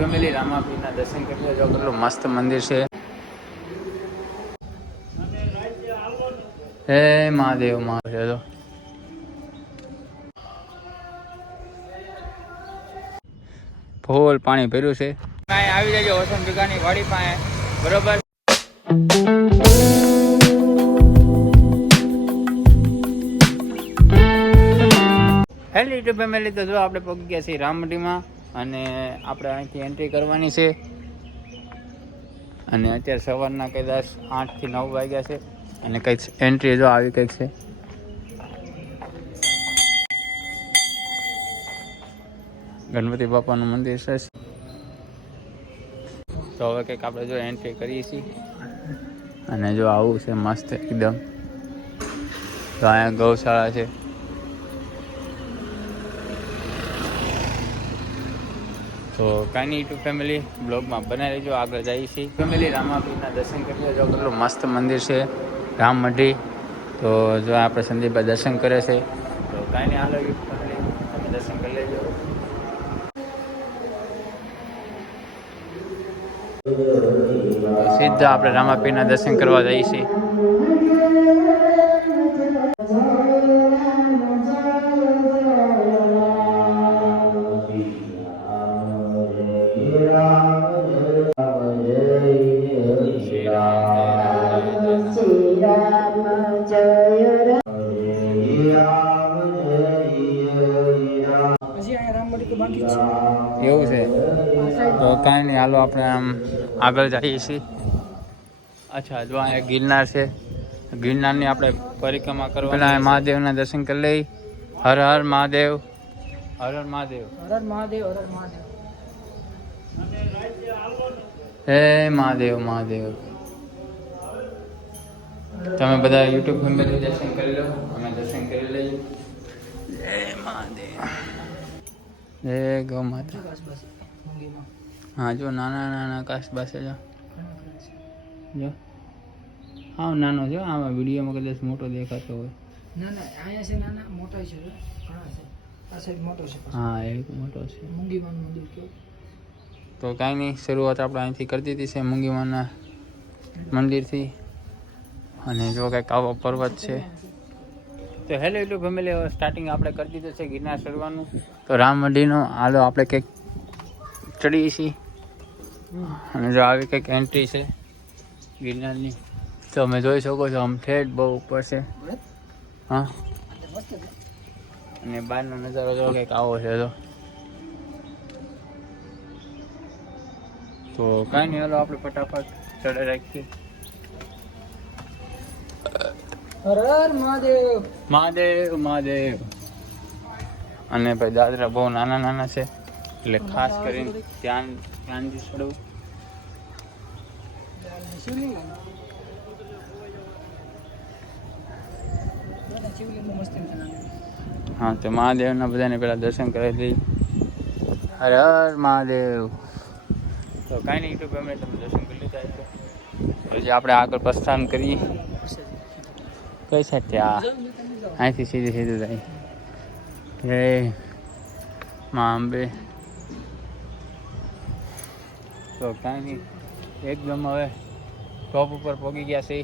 Family રામાપીરના દર્શન કરી લેજો. કેટલું મસ્ત મંદિર છે. હે મહાદેવ મહાદેવ. ફૂલ પાણી ભર્યું છે. આવી જજો વસંત ભીગાની વાડી પાસે, બરોબર. હેલો યુટ્યુબ ફેમિલી, તો જો આપણે પહોંચી ગયા છીએ રામમંડીમાં અને આપણે અહીંથી એન્ટ્રી કરવાની છે. અને અત્યારે સવારના કદાચ 8 થી 9 વાગ્યા છે અને કંઈક એન્ટ્રી જો આવી કંઈક છે. ગણપતિ બાપાનું મંદિર છે. તો હવે કંઈક આપણે જો એન્ટ્રી કરીએ છીએ અને જો આવું છે મસ્ત એકદમ. તો અહીંયા ગૌશાળા છે. તો કાંઈ નહીં યુટ્યુબ ફેમિલી, બ્લોગમાં બનાવી લેજો. આગળ જઈએ છીએ ફેમિલી, રામાપીરના દર્શન કરી લેજો. કેટલું મસ્ત મંદિર છે રામમઢી. તો જો આપણે સંદીપભાઈ દર્શન કરે છે. તો કાંઈ નહીં, હાલો યુટ્યુબ ફેમિલી, તમે દર્શન કરી લેજો. સીધા આપણે રામાપીરના દર્શન કરવા જઈએ છીએ. એવું છે તો કાંઈ નહીં, હાલો આપણે આમ આગળ જઈએ છીએ. અચ્છા, જો અહીંયા ગિરનાર છે. ગિરનારની આપણે પરિક્રમા કરવા પહેલાં મહાદેવના દર્શન કરી લઈ. હર હર મહાદેવ, હર હર મહાદેવ, હર હર મહાદેવ, હર હર મહાદેવ. હે મહાદેવ મહાદેવ. તમે બધા યુટ્યુબ ફેમિલી દર્શન કરી લો, અમે દર્શન કરી લઈએ. જય મહાદેવ, જય ગૌ માતા. હા, જો નાના નાના કાસબા છે. જો હા, નાનો છે. આમાં વિડીયોમાં કદાચ મોટો દેખાતો હોય. ના ના, અહીંયા છે નાના, મોટા છે, ઘણા છે. આ સાઈડ મોટો છે. હા, એક મોટો છે. મૂંગીમાનું મંદિર કેવું. તો કાંઈ નહીં, શરૂઆત આપણે અહીંથી કરી દીધી છે, મૂંગીમાના મંદિરથી. અને જો કંઈક આવો પર્વત છે. તો હેલો યુટ્યુબ ફેમિલી, હવે સ્ટાર્ટિંગ આપણે કરી દીધું છે ગિરનાર ચડવાનું. તો રામમઢીનો હાલો આપણે કંઈક ચડીએ છીએ. અને જો આવી કંઈક એન્ટ્રી છે ગિરનારની. તો તમે જોઈ શકો છો, આમ ઠેઠ બહુ ઉપર છે. હા, અને બહારનો નજારો જો કંઈક આવો છે. તો કાંઈ નહીં, હાલો આપણે ફટાફટ ચડે રાખીએ. હર હર મહાદેવ, મહાદેવ મહાદેવ. અને ભાઈ દાદરા બહુ નાના નાના છે, એટલે ખાસ કરીને ધ્યાનથી ચડવું. હા, તો મહાદેવના બધાને પહેલાં દર્શન કરાવી દઈએ. હર હર મહાદેવ. તો કાંઈ નહીં યુટ્યુબ અમે તમે દર્શન કરી લીધા છે. પછી આપણે આગળ પ્રસ્થાન કરીએ. કઈ સાઈડ ત્યાં અહીંથી સીધું સીધું જાય. જય મા અંબે. તો કાંઈ નહીં, એકદમ હવે ટોપ ઉપર પહોંચી ગયા છે.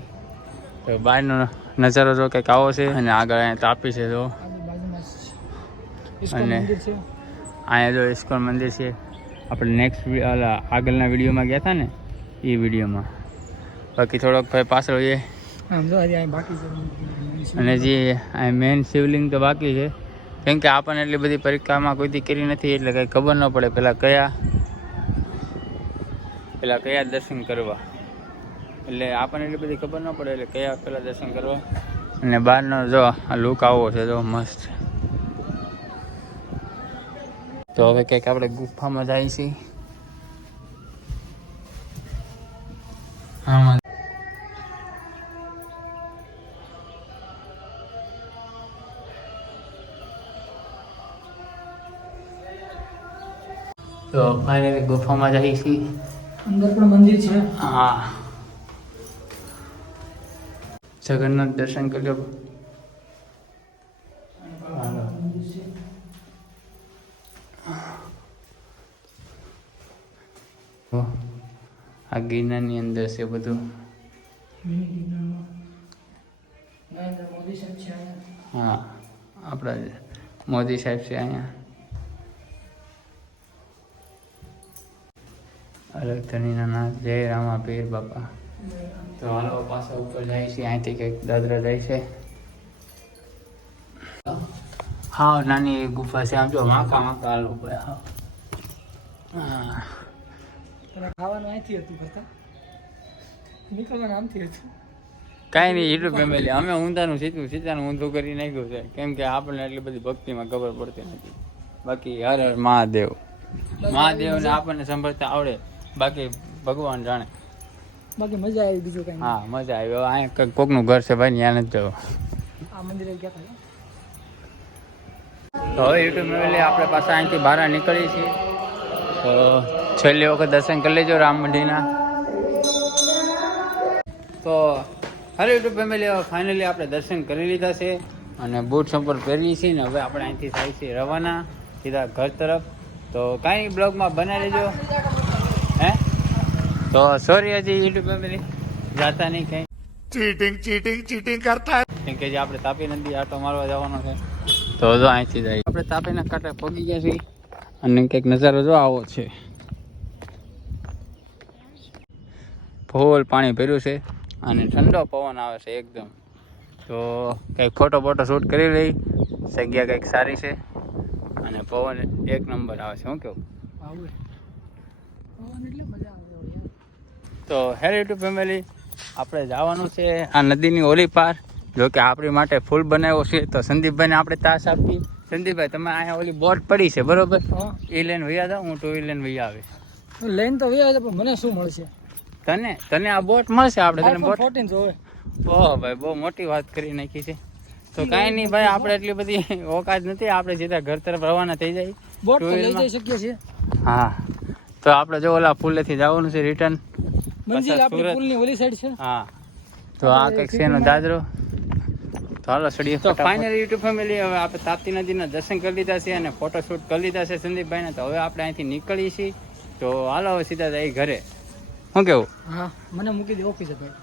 તો બહારનો નજારો જો કંઈક આવો છે. અને આગળ અહીંયા તાપી છે. તો અને અહીંયા જો ઇસ્કોન મંદિર છે. આપણે નેક્સ્ટ આગળના વિડીયોમાં ગયા હતા ને, એ વિડીયોમાં. બાકી થોડોક ભાઈ પાછળ હોઈએ. અને જે આ મેન શિવલિંગ તો બાકી છે, કેમ કે આપણને એટલી બધી પરિક્રમા કોઈથી કરી નથી, એટલે કંઈ ખબર ન પડે પેલા કયા દર્શન કરવા. એટલે આપણને એટલી બધી ખબર ન પડે, એટલે કયા પેલા દર્શન કરવા. અને બહારનો જો આ લુક આવો છે, જો મસ્ત. તો હવે કંઈક આપણે ગુફામાં જઈએ છીએ. હા, તો ફાઇનલી ગુફામાં જઈએ છીએ. અંદર પણ મંદિર છે. હા, જગન્નાથ દર્શન કરી લો. તો આ ગિરનારની અંદર છે બધું. મિની ગિરનારમાં નરેન્દ્ર મોદી સાહેબ છે અહીંયા. હા, આપણા મોદી સાહેબ છે અહીંયા. અલગ ધણીના નાથ જય રામા પીર બાપા. તો હાલો પાછા ઉપર જાય છે, અહીંથી કંઈક દાદરા જાય છે. હા, નાની એવી ગુફા છે. આમ જો માખા માખા હાલો ભાઈ. હા, પેલા ખાવાનું અહીંથી હતું કરતા નીકળવાનું આમથી હતું. કાંઈ નહીં, યુટ્યુબ ફેમિલી અમે ઊંધાનું સીતાનું ઊંધું કરી નાખ્યું છે, કેમ કે આપણને એટલી બધી ભક્તિમાં ખબર પડતી નથી. બાકી હર હર મહાદેવ, મહાદેવને આપણને સંભળતા આવડે, બાકી ભગવાન જાણે. બાકી મજા આવી બીજું કઈ. હા, મજા આવી. હવે અહીંયા કોકનું ઘર છે ભાઈ, ત્યાં નથી જવું. આ મંદિરે ગયા હતા. તો હવે યુટ્યુબ ફેમિલી આપણે પાછા અહીંથી બહાર નીકળીએ છીએ. તો છેલ્લી વખત દર્શન કરી લેજો રામ મંદિરના. તો હવે યુટ્યુબ ફેમિલી ફાઇનલી આપણે દર્શન કરી લીધા છે અને બૂટ સંપર્ક પહેરીએ છીએ ને હવે આપણે અહીંથી થાય છે રવાના સીધા ઘર તરફ. તો કાંઈ બ્લોગમાં બનાવી લેજો. હે તો સોરી હજી યુટ્યુબ ફેમિલી જાતા નહીં કંઈ. ચીટિંગ કરતા કેમ કે જે આપણે તાપી નદી આટો મારવા જવાનો છે. તો જો અહીંથી જાય આપણે તાપીના કાંઠે પહોંચી ગયા છીએ અને કંઈક નજારો જો આવો છે. ફૂલ પાણી ભર્યું છે અને ઠંડો પવન આવે છે એકદમ. તો કંઈક ફોટો શૂટ કરી લઈ. જગ્યા કંઈક સારી છે અને પવન એક નંબર આવે છે. શું કેવું? આવું એટલે મજા આવે. તો હેલો યુટ્યુબ ફેમિલી, આપણે જવાનું છે આ નદીની ઓલી પાર. જો કે આપણી માટે ફૂલ બનાવ્યો છે તો સંદીપભાઈને આપણે તાસ આપી. સંદીપભાઈ તમે અહીંયા ઓલી બોટ પડી છે બરોબર, એ લઈને વૈયા જાઓ, હું 2 વ્હીલર લઈને વૈયા આવે. લઈને તો વૈયા પણ મને શું મળશે? તને આ બોટ મળશે. આપણે તને બોટ 14 જોવે. ઓહ ભાઈ, બહુ મોટી વાત કરી નાખી છે. તો કાંઈ નહીં ભાઈ, આપણે એટલી બધી ઓકાત નથી. આપણે સીધા ઘર તરફ રવાના થઈ જાય. બોટ તો લઈ જઈ શકીએ છીએ. હા, તો આપણે જો ઓલા પુલેથી જવાનું છે રિટર્ન. મંજિલ આપણી પુલની ઓલી સાઈડ છે. હા, તો આ કંઈક છે એનો દાદરો. તો હાલો સડીએ. તો ફાઇનલી યુટ્યુબ ફેમિલી હવે આપણે તાપ્તી નદીના દર્શન કરી લીધા છે અને ફોટોશૂટ કરી લીધા છે સંદીપભાઈને. તો હવે આપણે અહીંથી નીકળીએ છીએ. તો હાલો હવે સીધા જઈએ ઘરે. શું કેવું? હા, મને મૂકી દે ઓફિસે ભાઈ.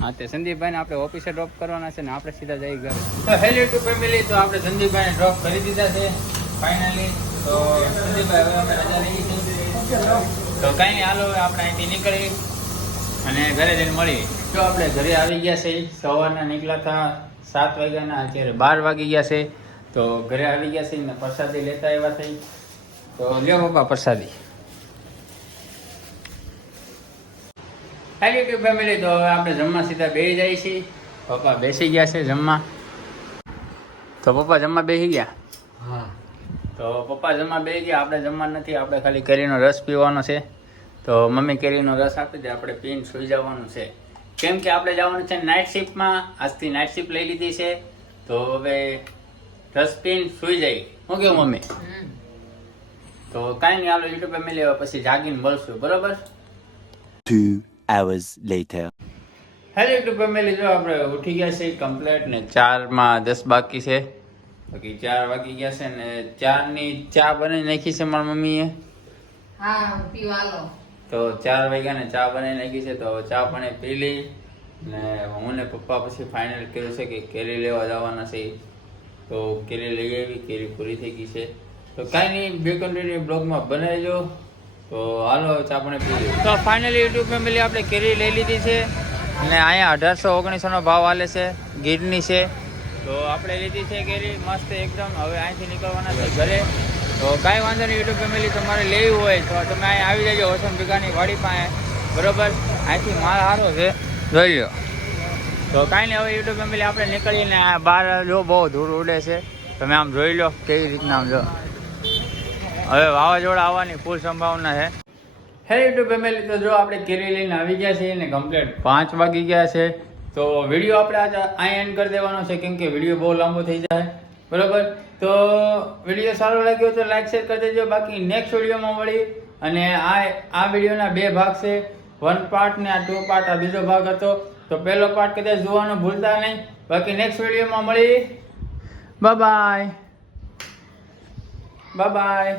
હા, તે સંદીપભાઈને આપણે ઓફિસે ડ્રોપ કરવાના છે ને આપણે સીધા જઈએ ઘરે. તો હેલો યુટ્યુબ ફેમિલી, તો આપણે સંદીપભાઈને ડ્રોપ કરી દીધા છે ફાઇનલી. તો સંદીપભાઈ હવે અમે રજા લઈએ છીએ. તો કાંઈ નહીં, હાલો હવે આપણે અહીંથી નીકળી અને ઘરે જઈને મળીએ. તો આપણે ઘરે આવી ગયા છે. સવારના નીકળ્યા હતા 7 વાગ્યાના, અત્યારે 12 વાગી ગયા છે. તો ઘરે આવી ગયા છે ને પ્રસાદી લેતા આવ્યા થઈ. તો લ્યો પપ્પા પ્રસાદી. હેલો યુટ્યુબ ફેમિલી, તો હવે આપણે જમવા સીધા બેસી જાય છીએ. પપ્પા બેસી ગયા છે જમવા. તો પપ્પા જમવા બેસી ગયા. હા, તો પપ્પા જમવા બેસી ગયા. આપણે જમવા નથી, આપણે ખાલી કેરીનો રસ પીવાનો છે. તો મમ્મી કેરીનો રસ આપી દે, આપણે પીને સૂઈ જવાનું છે. કેમ કે આપણે જવાનું છે નાઇટ શિફ્ટમાં. આજથી નાઇટ શિફ્ટ લઈ લીધી છે. તો હવે રસ પીને સૂઈ જાય. શું કેવું મમ્મી? તો કાંઈ નહીં, હાલો યુટ્યુબ ફેમિલી હવે પછી જાગીને મળશું બરોબર. 2 hours later. Hello YouTube family, જો આપણે ઉઠી ગયા છે કમ્પ્લેટ ને 4:10 બાકી છે. બાકી 4 વાગી ગયા છે ને 4ની ચા બનાવી નાખી છે મારી મમ્મીએ. હા, પીવા લો. તો 4 વાગ્યા ને ચા બનાવી નાખી છે. તો ચા પણ પી લઈ ને હું ને પપ્પા પછી ફાઇનલ કર્યું છે કે કેરી લેવા જવાના છે. તો કેરી લઈ આવી, કેરી પૂરી થઈ ગઈ છે. તો કાંઈ નહીં, બે કન્ટિન્યુ બ્લોગમાં બનાવજો. તો હાલો ચા પણ પી લઈએ. તો ફાઇનલી યુટ્યુબ ફેમિલી આપણે કેરી લઈ લીધી છે અને અહીંયા 1800-1900 ભાવ હાલે છે. ગીરની છે. તો આપણે લીધી છે કેરી મસ્ત એકદમ. હવે અહીંથી નીકળવાના છે ઘરે. તો કાંઈ વાંધો નહીં યુટ્યુબ ફેમિલી, તમારે લેવી હોય તો તમે અહીં આવી જજો વસંત ભીગાની વાડી પાસે બરોબર. અહીંથી માલ સારો છે, જોઈ લો. તો કાંઈ નહીં, હવે યુટ્યુબ ફેમિલી આપણે નીકળીને બહાર જો બહુ ધૂળ ઉડે છે. તમે આમ જોઈ લો કેવી રીતના આમ જો. હવે વાવાઝોડા આવવાની ફૂલ સંભાવના છે. હેલો યુટ્યુબ ફેમિલી, તો જો આપણે કેરી લઈને આવી ગયા છીએ ને કમ્પ્લીટ 5 વાગી ગયા છે. તો વિડીયો આપણે આજે અહીં એન્ડ કરી દેવાનો છે કેમ કે વિડીયો બહુ લાંબો થઈ જાય બરોબર. તો વિડીયો સારો લાગ્યો તો લાઈક શેર કરી દેજો. બાકી નેક્સ્ટ વિડીયોમાં મળી અને આ વિડીયોના 2 ભાગ છે. 1 પાર્ટ ને આ 2 પાર્ટ, આ બીજો ભાગ હતો. તો પહેલો પાર્ટ કદાચ જોવાનું ભૂલતા નહીં. બાકી નેક્સ્ટ વિડીયોમાં મળી. Bye bye.